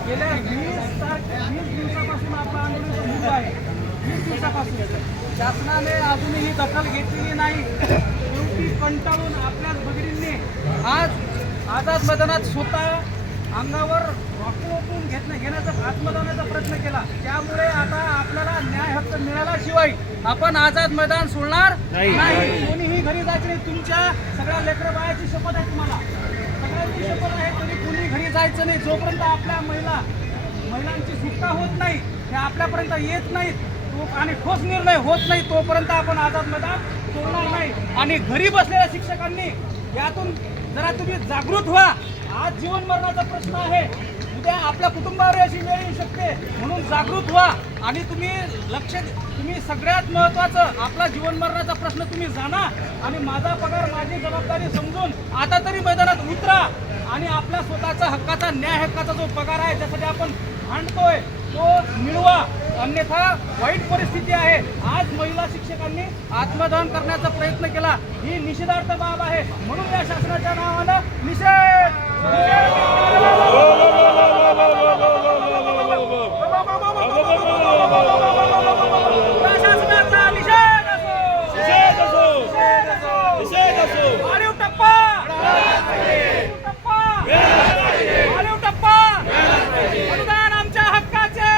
गेल्या वीस वीस दिवसापासून आपलं आंदोलन आहे वीस दिवसापासून शासनाने अजूनही दखल घेतलेली नाही शेवटी कंटाळून आपल्याच बगडींनी आज आझाद मैदानात स्वतः अंगावर रॉकेल ओपून घेतलं घेण्याचा आत्मदानाचा प्रयत्न केला त्यामुळे आता आपल्याला न्याय हक्क मिळाल्याशिवाय आपण आझाद मैदान सोडणार नाही कोणी घरी जायचं नाही तुमच्या सगळ्या लेकर बायाची शपथ आहे तुम्हाला. सगळ्यांची शपथ आहे तरी कुणी घरी जायचं नाही. जोपर्यंत आपल्या महिला महिलांची सुटका होत नाही हे आपल्यापर्यंत येत नाहीत तो आणि ठोस निर्णय होत नाही तोपर्यंत आपण आझाद मैदान सोडणार नाही. आणि घरी बसलेल्या शिक्षकांनी यातून जरा तुम्ही जागृत व्हा. आज जीवन मरणाचा प्रश्न आहे. उद्या आपल्या कुटुंबावर अशी वेळ येऊ शकते. म्हणून जागृत व्हा. आणि तुम्ही लक्ष तुम्ही सगळ्यात महत्वाचं आपला जीवन मरणाचा प्रश्न तुम्ही जाणा. आणि माझा पगार माझी जबाबदारी समजून आता तरी मैदानात उतरा. आणि आपल्या स्वतःचा हक्काचा न्याय हक्काचा जो पगार आहे त्यासाठी आपण भांडतोय तो मिळवा. अन्यथा वाईट परिस्थिती आहे. आज महिला शिक्षकांनी आत्मदहन करण्याचा प्रयत्न केला. ही निषेधार्थ बाब आहे. म्हणून या शासनाच्या नावानं निषेध अनुदान आमच्या हक्काचे.